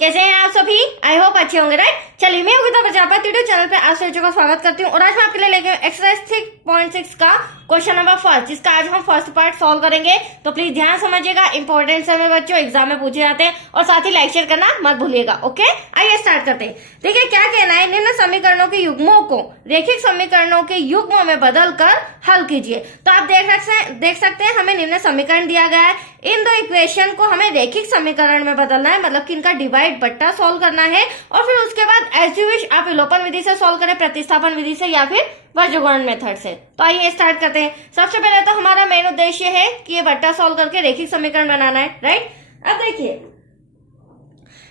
कैसे हैं आप सभी? आई होप अच्छे होंगे, राइट। चलिए, मैं योगिता प्रजापति यूट्यूब चैनल पे आप सभी का स्वागत करती हूँ और आज मैं आपके लिए लेके एक्सरसाइज 3.6 का क्वेश्चन नंबर फर्स्ट, जिसका आज हम फर्स्ट पार्ट सॉल्व करेंगे। तो प्लीज ध्यान समझिएगा, इंपॉर्टेंट है मेरे बच्चों, एग्जाम में पूछे जाते हैं। और साथ ही लाइक शेयर करना मत भूलिएगा। ओके, आइए स्टार्ट करते हैं। देखिए क्या कहना है, निम्न समीकरणों के युग्मों को रेखिक समीकरणों के युग्मों में बदल कर हल कीजिए। तो आप देख सकते हैं हमें निम्न समीकरण दिया गया है। इन दो इक्वेशन को हमें रेखिक समीकरण में बदलना है, मतलब कि इनका डिवाइड बट्टा सॉल्व करना है। और फिर उसके बाद एज यू विश आप विलोपन विधि से सॉल्व करें, प्रतिस्थापन विधि से, या फिर वर्गीकरण मेथड से। तो आइए स्टार्ट करते हैं। सबसे पहले तो हमारा मेन उद्देश्य है कि ये बट्टा सॉल्व करके रेखिक समीकरण बनाना है, राइट। अब देखिए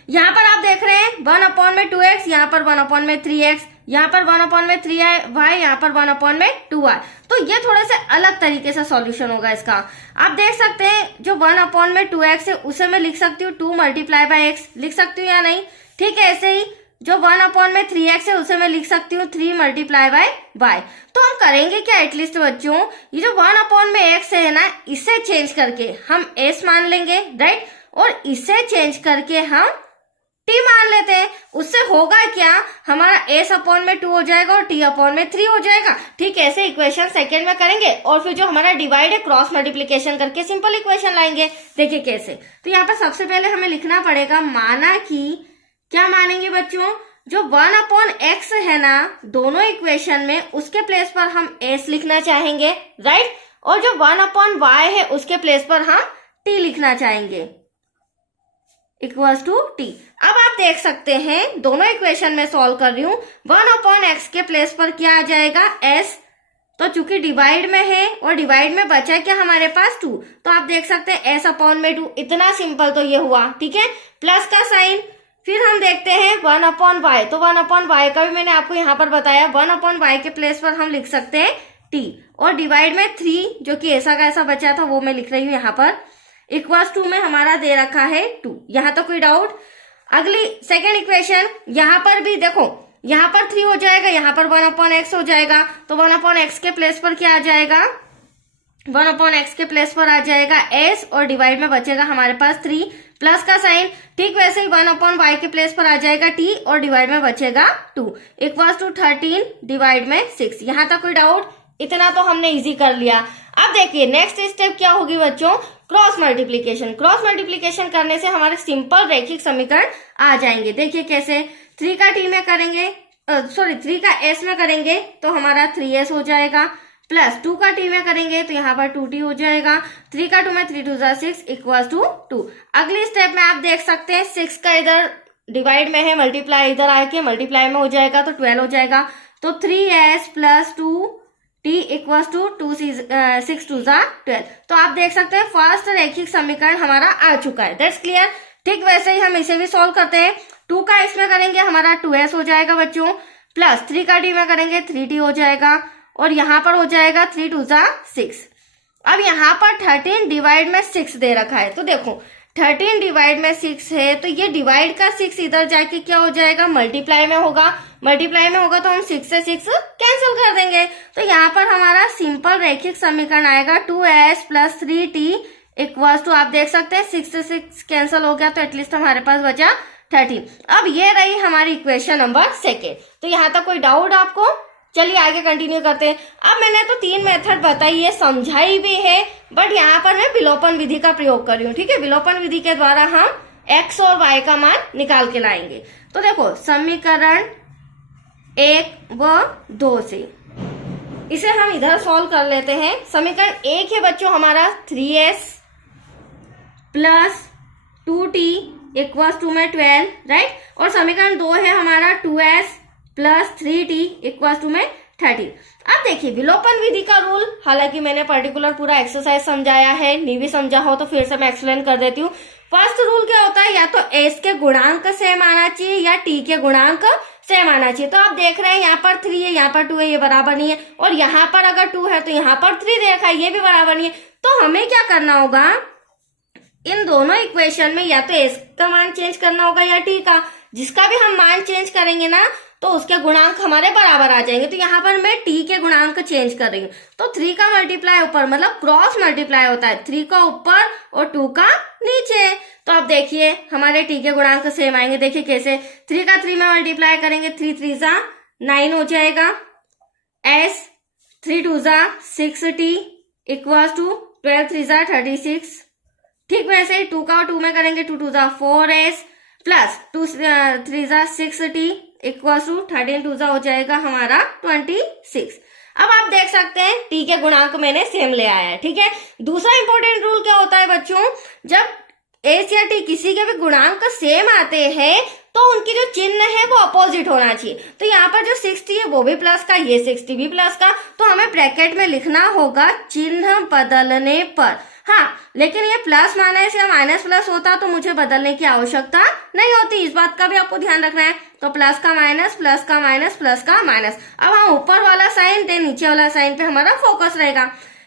यहाँ पर आप देख रहे हैं 1/2x, यहाँ पर 1/3x, यहाँ पर 1/3y, यहाँ पर 1/2y। तो ये थोड़े से अलग तरीके से सॉल्यूशन होगा इसका। आप देख सकते हैं जो 1/2x है उसे मैं लिख सकती हूँ 2 × x, लिख सकती हूँ या नहीं? ठीक है, ऐसे ही जो 1/3x है उसे मैं लिख सकती हूँ 3 × y। तो हम करेंगे क्या एटलीस्ट बच्चों, ये जो 1/x है ना, इसे चेंज करके हम s मान लेंगे, राइट। और इसे चेंज करके हम t मान लेते हैं। उससे होगा क्या, हमारा s/2 हो जाएगा और t/3 हो जाएगा। ठीक है, ऐसे इक्वेशन सेकंड में करेंगे और फिर जो हमारा डिवाइड है क्रॉस मल्टीप्लिकेशन करके सिंपल इक्वेशन लाएंगे। देखिए कैसे। तो यहाँ पर सबसे पहले हमें लिखना पड़ेगा, माना कि क्या मानेंगे बच्चों, जो 1/x है ना दोनों इक्वेशन में, उसके प्लेस पर हम s लिखना चाहेंगे, राइट। और जो 1/y है उसके प्लेस पर हम t लिखना चाहेंगे इक्वल्स टू t। अब आप देख सकते हैं दोनों इक्वेशन में सॉल्व कर रही हूं, 1/x के प्लेस पर क्या आ जाएगा, s। तो चूंकि डिवाइड में है और डिवाइड में बचा क्या हमारे पास 2, तो आप देख सकते हैं s/2। इतना सिंपल तो ये हुआ, ठीक है। प्लस का साइन, फिर हम देखते हैं 1/y। तो 1/y का भी मैंने आपको यहाँ पर बताया, 1/y के प्लेस पर हम लिख सकते हैं t। और डिवाइड में 3 जो कि ऐसा का ऐसा बचा था वो मैं लिख रही हूँ यहाँ पर, इक्वल्स टू में हमारा दे रखा है 2। यहाँ तो कोई डाउट? अगली सेकेंड इक्वेशन, यहाँ पर भी देखो, यहाँ पर 3 हो जाएगा, यहाँ पर 1/x हो जाएगा। तो 1/x के प्लेस पर क्या आ जाएगा, 1/x के प्लेस पर आ जाएगा s और डिवाइड में बचेगा हमारे पास 3, प्लस का साइन। ठीक वैसे ही 1/y के प्लेस पर आ जाएगा t और डिवाइड में बचेगा 2, इक्वल्स टू 13 डिवाइड में 6। यहाँ तक कोई डाउट? इतना तो हमने इजी कर लिया। अब देखिए नेक्स्ट स्टेप क्या होगी बच्चों, क्रॉस मल्टीप्लीकेशन। क्रॉस मल्टीप्लीकेशन करने से हमारे सिंपल रैखिक समीकरण आ जाएंगे। देखिए कैसे, 3 का t में करेंगे, 3 का s में करेंगे तो हमारा 3s हो जाएगा, प्लस 2 का t में करेंगे तो यहाँ पर 2t हो जाएगा। 3 का 2 में 3 2 6 इक्वल्स टू 2। अगली स्टेप में आप देख सकते हैं 6 का इधर डिवाइड में है, मल्टीप्लाई इधर आके मल्टीप्लाई में हो जाएगा तो 12 हो जाएगा। तो 3s plus 2t equals to 6 2 12। तो आप देख सकते हैं फर्स्ट रैखिक समीकरण हमारा आ चुका है। That's clear. ठीक वैसे ही हम इसे भी सॉल्व करते हैं। 2 का s में करेंगे हमारा 2s हो जाएगा बच्चों, प्लस 3 का t में करेंगे 3t हो जाएगा, और यहाँ पर हो जाएगा 3 2 6। अब यहाँ पर 13 डिवाइड में 6 दे रखा है, तो देखो 13 डिवाइड में 6 है, तो ये डिवाइड का 6 इधर जाके क्या हो जाएगा, मल्टीप्लाई में होगा। मल्टीप्लाई में होगा तो हम 6 से 6 कैंसिल कर देंगे। तो यहाँ पर हमारा सिंपल रैखिक समीकरण आएगा 2s plus 3t equals to, आप देख सकते हैं 6 से 6 कैंसिल हो गया तो एटलीस्ट हमारे पास बचा 13। अब ये रही हमारी इक्वेशन नंबर सेकेंड। तो यहाँ तक कोई डाउट आपको? चलिए आगे कंटिन्यू करते हैं। अब मैंने तो 3 मेथड बताई है, समझाई भी है, बट यहाँ पर मैं विलोपन विधि का प्रयोग कर रही हूँ, ठीक है। विलोपन विधि के द्वारा हम x और y का मान निकाल के लाएंगे। तो देखो समीकरण 1 व 2 से इसे हम इधर सॉल्व कर लेते हैं। समीकरण 1 है बच्चों हमारा 3s plus 2t equals to में 12, राइट। और समीकरण 2 है हमारा 2s plus 3t equals to में 13। अब देखिए विलोपन विधि का रूल, हालांकि मैंने पर्टिकुलर पूरा एक्सरसाइज समझाया है, नहीं भी समझा हो तो फिर से मैं एक्सप्लेन कर देती हूँ। फर्स्ट रूल क्या होता है, या तो s के गुणांक सेम आना चाहिए या t के गुणांक सेम आना चाहिए। तो आप देख रहे हैं यहाँ पर 3 है, यहाँ पर 2 है, ये बराबर नहीं है। और यहाँ पर अगर 2 है तो यहाँ पर 3 दे रखा है, ये भी बराबर नहीं है। तो हमें क्या करना होगा, इन दोनों इक्वेशन में या तो एस का मान चेंज करना होगा या टी का, जिसका भी हम मान चेंज करेंगे ना तो उसके गुणांक हमारे बराबर आ जाएंगे। तो यहाँ पर मैं टी के गुणांक चेंज कर रही हूँ, तो 3 का मल्टीप्लाई ऊपर मतलब क्रॉस मल्टीप्लाई होता है, 3 का ऊपर और 2 का नीचे। तो अब देखिए हमारे टी के गुणांक सेम आएंगे। देखिए कैसे, 3 का 3 में मल्टीप्लाई करेंगे, 3 3 जा 9 हो जाएगा, एस 3 2 जा 6t इक्वल्स टू 12 3 जा 36। ठीक वैसे ही 2 का 2 में करेंगे, 2 2 जा 4s प्लस 2 3 जा 6t इक्वल टू 13 2 हो जाएगा हमारा 26। अब आप देख सकते हैं टी के गुणांक मैंने सेम ले आया है। ठीक है, दूसरा इंपॉर्टेंट रूल क्या होता है बच्चों, जब एस या टी किसी के भी गुणांक सेम आते हैं तो उनकी जो चिन्ह है वो अपोजिट होना चाहिए। तो यहाँ पर जो 60 है वो भी प्लस का, ये 60 भी प्लस का, तो हमें ब्रैकेट में लिखना होगा चिन्ह बदलने पर। हाँ, लेकिन ये प्लस माइनस या माइनस प्लस होता तो मुझे बदलने की आवश्यकता नहीं होती, इस बात का भी आपको ध्यान रखना है। तो प्लस का माइनस, प्लस का माइनस, प्लस का माइनस। अब हम ऊपर वाला साइन दें नीचे वाला साइन पे हमारा फोकस रहेगा।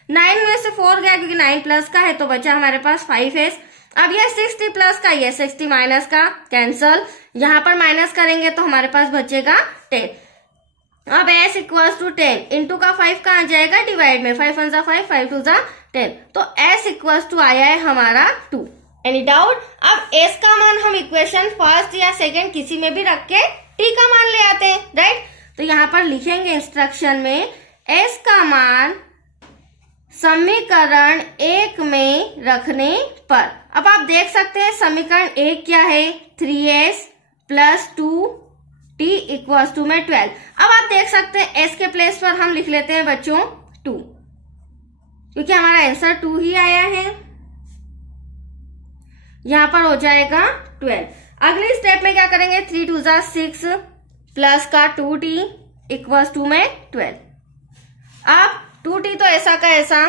9 में से 4 गया क्योंकि 9 प्लस का है, तो बचा हमारे पास 5s। अब ये 60 प्लस का, ये 60 माइनस का, कैंसल। यहाँ पर माइनस करेंगे तो हमारे पास बचेगा 10। अब s इक्वल्स टू 10 इंटू का 5 का आ जाएगा डिवाइड में, 5 1 जा 5, 5 2 जा 10। तो s इक्वल्स टू आया है हमारा 2। Any doubt? अब s का मान हम इक्वेशन फर्स्ट या सेकंड किसी में भी रख के t का मान ले आते हैं, राइट। तो यहाँ पर लिखेंगे इंस्ट्रक्शन में s का मान समीकरण 1 में रखने पर। अब आप देख सकते हैं समीकरण 1 क्या है, 3s plus 2t equals to में 12। अब आप देख सकते हैं s के प्लेस पर हम लिख लेते हैं बच्चों 2, क्योंकि हमारा आंसर 2 ही आया है। यहां पर हो जाएगा 12। अगली स्टेप में क्या करेंगे, 3 2 जा 6 प्लस का 2t इक्वल्स टू में 12। अब 2t तो ऐसा का ऐसा,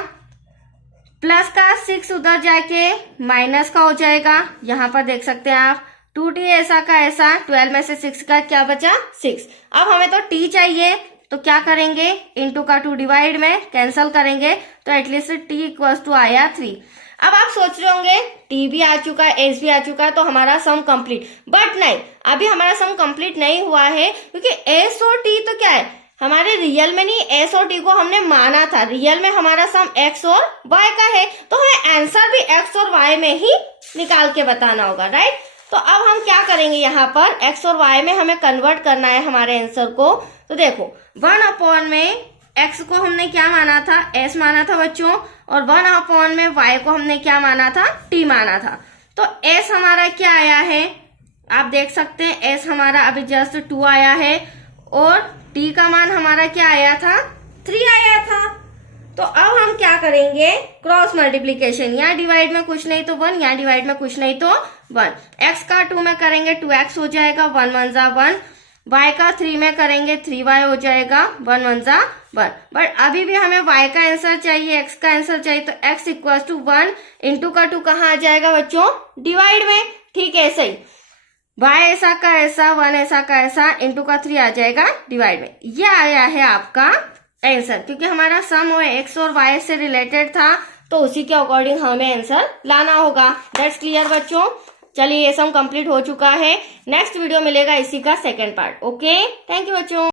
प्लस का 6 उधर जाके माइनस का हो जाएगा। यहां पर देख सकते हैं आप 2t ऐसा का ऐसा, 12 में से 6 का क्या बचा 6। अब हमें तो t चाहिए, तो क्या करेंगे, इंटू का 2 डिवाइड में कैंसल करेंगे, तो एटलीस्ट t इक्वल्स टू आया 3। अब आप सोच रहे होंगे t भी आ चुका है, s भी आ चुका है, तो हमारा सम कंप्लीट। बट नहीं, अभी हमारा सम कंप्लीट नहीं हुआ है, क्योंकि s और t तो क्या है, हमारे रियल में नहीं, s और t को हमने माना था। रियल में हमारा सम x और y का है, तो हमें आंसर भी x और y में ही निकाल के बताना होगा, राइट। तो अब हम क्या करेंगे, यहाँ पर x और y में हमें कन्वर्ट करना है हमारे आंसर को। तो देखो 1 में x को हमने क्या माना था, s माना था बच्चों, और 1 में y को हमने क्या माना था, t माना था। तो s हमारा क्या आया है, आप देख सकते हैं s हमारा अभी जस्ट 2 आया है, और t का मान हमारा क्या आया था, 3 आया था। तो अब हम क्या करेंगे, क्रॉस मल्टीप्लीकेशन, यहाँ डिवाइड में कुछ नहीं तो 1, यहाँ डिवाइड में कुछ नहीं तो 1। x का 2 में करेंगे 2x हो जाएगा, 1 1 जा 1। y का 3 में करेंगे 3y हो जाएगा, 1 1 जा 1। बट अभी भी हमें y का आंसर चाहिए, x का आंसर चाहिए, तो x इक्वल्स टू 1 इंटू का 2 कहाँ आ जाएगा बच्चों, डिवाइड में। ठीक है, ऐसा ही y ऐसा का ऐसा, 1 ऐसा का ऐसा, इंटू का 3 आ जाएगा डिवाइड में। ये आया है आपका आंसर, क्योंकि हमारा सम x और y से रिलेटेड था, तो उसी के अकॉर्डिंग हमें आंसर लाना होगा। दैट्स क्लियर बच्चों। चलिए ये सम कंप्लीट हो चुका है, नेक्स्ट वीडियो मिलेगा इसी का second part. Okay, thank you बच्चों।